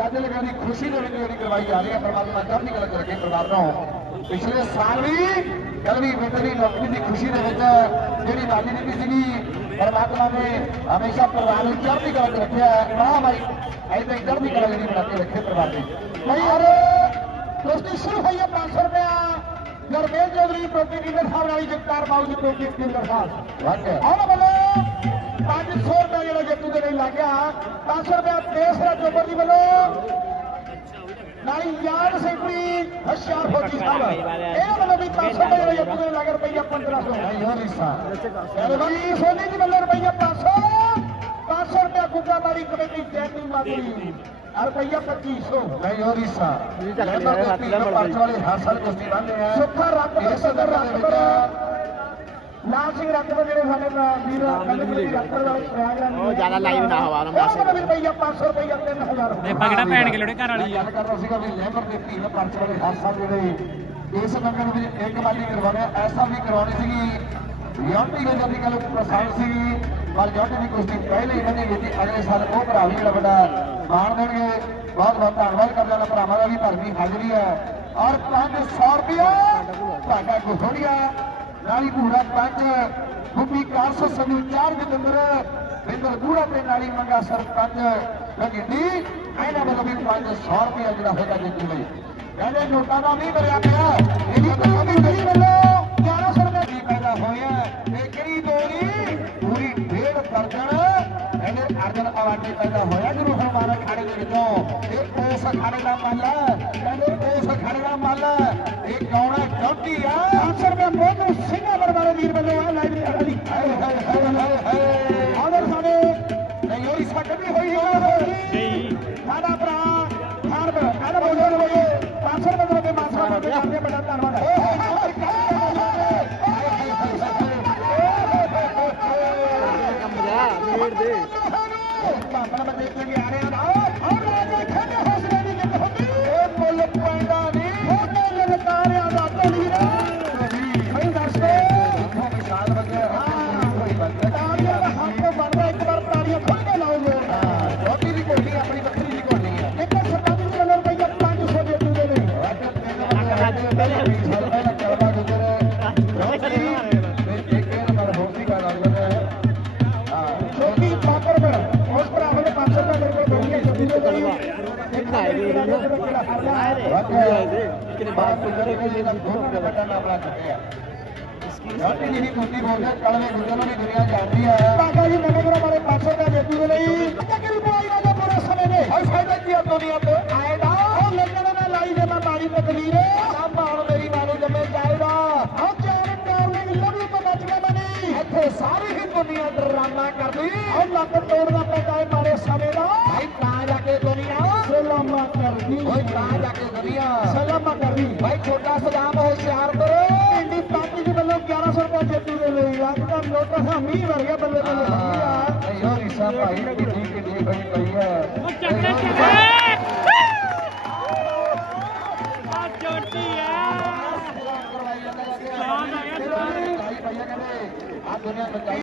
ਜੱਜ ਲਗਾ ਦੀ ਖੁਸ਼ੀ ਦੇ ਵਿੱਚ ਜਿਹੜੀ ਕਰਵਾਈ ਜਾ ਰਹੀ ਹੈ ਪਰਮਾਤਮਾ ਚੜ੍ਹਦੀ ਕਲਾ ਚ ਰੱਖੇ ਪਰਿਵਾਰ ਨੂੰ। ਪਿਛਲੇ ਸਾਲ ਵੀ ਕਲਵੀ ਬੇਟੇ ਦੀ ਨੌਕਰੀ ਦੀ ਖੁਸ਼ੀ ਦੇ ਵਿੱਚ ਜਿਹੜੀ ਬਾਜੀ ਦਿੱਤੀ ਸੀਗੀ ਪਰਮਾਤਮਾ ਨੇ ਹਮੇਸ਼ਾ ਪਰਿਵਾਰ ਨੂੰ ਚੜ੍ਹਦੀ ਕਲਾ ਚ ਰੱਖਿਆ ਹੈ। ਭਾਈ ਐਦਾਂ ਹੀ ਚੜ੍ਹਦੀ ਕਲਾ ਜਿਹੜੀ ਬਣਾ ਕੇ ਰੱਖੇ ਪਰਿਵਾਰ ਦੀ। ਭਾਈ ਯਾਰ ਦੋਸਤੀ ਸ਼ੁਰੂ ਹੋਈ ਹੈ 500 ਰੁਪਇਆ। ਗੁਰਮੇਲ ਚੌਧਰੀ ਪ੍ਰੋਪਰਟੀ ਡੀਲਰ ਸਾਹਿਬ ਨਾਲ ਜਗਤਾਰ ਬਾਬੂ ਜੀ ਪ੍ਰੋਪਰਟੀ ਡੀਲਰ ਸਾਹਿਬ। ਵਾਹ। ਆਹ ਵੱਲੋਂ 500 ਰੁਪਏ ਜਿਹੜਾ ਜੱਟੂ ਦੇ ਲਈ ਲੱਗ ਗਿਆ। 500 ਰੁਪਏ ਦਾ ਚੋਬਰ ਦੀ ਵੱਲੋਂ। ਨਾਲੀ ਯਾਦ ਸੈਂਟਰੀ ਹਸ਼ਿਆਰ ਫੌਜੀ ਸਾਹਿਬ। ਇਹ ਵੱਲੋਂ ਵੀ 500 ਰੁਪਏ ਜਿਹੜਾ ਜੱਟੂ ਦੇ ਲਈ ਲੱਗ ਰੁਪਈਆ 1500 ਨਹੀਂ ਹੋ ਰਿਸਾ ਰਵੀ ਸੋਨੀ ਦੀ ਵੱਲੋਂ ਰੁਪਈਆ 500 500 ਰੁਪਏ ਗੁੱਗਾ ਮਾਰੀ ਕਮੇਟੀ ਜੈਨੀ ਮਾਦਰੀ ਰੁਪਈਆ 2500 ਨਹੀਂ ਹੋ ਰਿਸਾ ਪਰਚ ਵਾਲੇ ਹਰ ਸਾਲ ਕੁਸ਼ਤੀ ਬੰਦੇ ਆ। ਸੁੱਖਾ ਰੱਬ ਦੇ ਸਦਰ ਰੱਬ ਲਾਲ ਸਿੰਘ ਰੱਖੋ ਜਿਹੜੇ ਸਾਡੇ ਵੀਰ ਕੰਦਪੁਰੀ ਰੱਖਣ ਵਾਲੇ ਪ੍ਰੋਗਰਾਮ ਉਹ ਜ਼ਿਆਦਾ live ਨਾ ਹਵਾ ਨਾ ਮਾਸੇ। ਰੁਪਈਆ 500 ਰੁਪਈਆ 3000 ਨੇ ਪਗੜਾ ਪੈਣ ਕੇ ਲੋੜੇ ਘਰ ਵਾਲੀ ਆ? ਗੱਲ ਕਰਦਾ ਸੀਗਾ ਵੀ ਲੇਬਰ ਦੇ ਭੀੜ ਪਰਚ ਵਾਲੇ ਹਰ ਸਾਲ ਜਿਹੜੇ ਇਸ ਨਗਰ ਵਿੱਚ ਇੱਕ ਵਾਰੀ ਕਰਵਾਉਣੇ ਐਸਾ ਵੀ ਕਰਵਾਉਣੀ ਸੀਗੀ। ਯੌਂਟੀ ਦੇ ਜਦੀ ਗੱਲ ਪ੍ਰਸਾਦ ਸੀਗੀ ਪਰ ਯੌਂਟੀ ਦੀ ਕੁਸ਼ਤੀ ਪਹਿਲੇ ਹੀ ਬੰਦੀ ਅਗਲੇ ਸਾਲ ਉਹ ਭਰਾ ਵੀ ਜਿਹੜਾ ਵੱਡਾ ਮਾਣ ਦੇਣਗੇ। ਬਹੁਤ ਬਹੁਤ ਧੰਨਵਾਦ ਕਰਨ ਵਾਲਾ ਭਰਾਵਾਂ ਦਾ ਵੀ ਭਰਵੀਂ ਹਾਜ਼ਰੀ ਹੈ। ਔਰ 500 ਰੁਪਇਆ ਤੁਹਾਡਾ ਗੁਥੋੜੀਆ ਨਾਲੀ ਪੂਰਾ ਪੰਜ ਗੁੱਪੀ 400 ਸੰਨੂ ਚਾਰ ਬਿੰਦਰ ਬੂੜਾ ਤੇ ਨਾਲੀ ਮੰਗਾ ਸਰਪੰਚ ਰਗਿੰਦੀ ਇਹਨਾਂ ਵੱਲੋਂ ਵੀ 500 ਰੁਪਏ ਜਿਹੜਾ ਹੋਏਗਾ ਜਿੱਤੂ ਲਈ ਕਹਿੰਦੇ ਨੋਟਾਂ ਦਾ ਨਹੀਂ ਮਰਿਆ ਪਿਆ ਇਹ ਤਾਂ ਵੀ ਮੇਰੀ ਵੱਲੋਂ 1100 ਰੁਪਏ ਦੀ ਪੈਦਾ ਹੋਇਆ। ਇਹ ਕਿਹੜੀ ਦੋਰੀ ਪੂਰੀ ਡੇਢ ਦਰਜਨ ਕਹਿੰਦੇ ਅਰਜਨ ਅਵਾਰਡੀ ਪੈਦਾ ਹੋਇਆ ਗੁਰੂ ਹਰਮਾਨ ਖਾੜੇ ਦੇ ਵਿੱਚੋਂ। ਇਹ ਉਸ ਖਾੜੇ ਦਾ ਮੱਲ ਹੈ। ਕਹਿੰਦੇ ਉਸ ਖਾੜੇ ਦਾ ਮੱਲ ਹੈ। ਇਹ ਕੌਣਾ ਚੌਕੀ ਆ 500 ਰੁਪਏ ਮੋਨੂ ਜਾ ਮੇੜ ਦੇ ਭਾਪਣ ਬੰਦੇ ਕੋਈ ਆ ਰਹੇ ਖਾਏ ਦੇ ਕਿਨੇ ਬਾਤ ਗੁਜ਼ਰੇ ਕੇ ਜਿਹੜਾ ਬਹੁਤ ਵੱਡਾ ਮਾਮਲਾ ਚੱਕਿਆ ਯਾਰ ਇਹ ਨਹੀਂ ਕੁੱਤੀ ਬੋਲਦਾ ਕਲਵੇ ਗੁਜ਼ਰਨ ਦੀ ਦੁਨੀਆ ਜਾਣਦੀ ਹੈ ਕਾਕਾ ਜੀ ਨਗਰ ਵਾਲੇ 500 ਰੁਪਏ ਜੇਤੂ ਦੇ ਲਈ ਕਿ ਰੁਪਏ ਦਾ ਪੂਰਾ ਸਮੇਂ ਦੇ ਹਰ ਫਾਇਦਾ ਕੀ ਆ ਦੁਨੀਆ ਤੇ ਆਏਗਾ ਉਹ ਲੱਗਣ ਨਾ ਲਾਈ ਦੇ ਮੈਂ ਮਾਰੀ ਤਕਦੀਰ ਆ ਮਾਣ ਮੇਰੀ ਮਾਨੂੰ ਜੰਮੇ ਜਾਏਗਾ ਹਾਂ ਚਾਰ ਨੇ ਲੜੀ ਤੋਂ ਬਚ ਕੇ ਬਣੀ ਇੱਥੇ ਸਾਰੀ ਹੀ ਦੁਨੀਆ ਡਰਾਮਾ ਕਰਦੀ ਉਹ ਲੱਕ ਤੋੜਦਾ ਹੈ ਮਾਰੇ ਹੁਸ਼ਿਆਰਪੁਰ ਪਿੰਡੀ ਪੰਜ ਜੀ ਵੱਲੋਂ 1100 ਰੁਪਏ ਜੇਤੀ ਦੇ ਲਈ ਅੱਜ ਦਾ ਲੋਟਾ ਹਾਮੀ ਵਰ ਗਿਆ ਬੱਲੇ ਬੱਲੇ ਅਯੋ ਰਿਸ਼ਾ ਭਾਈ ਕਿੰਨੀ ਕਿੰਨੀ ਬਈ ਪਈ ਹੈ ਉਹ ਚੱਕਰੇ ਚੱਕਰੇ ਆ ਜੋਟੀ ਆ ਆ ਦੁਨੀਆ ਬਚਾਈ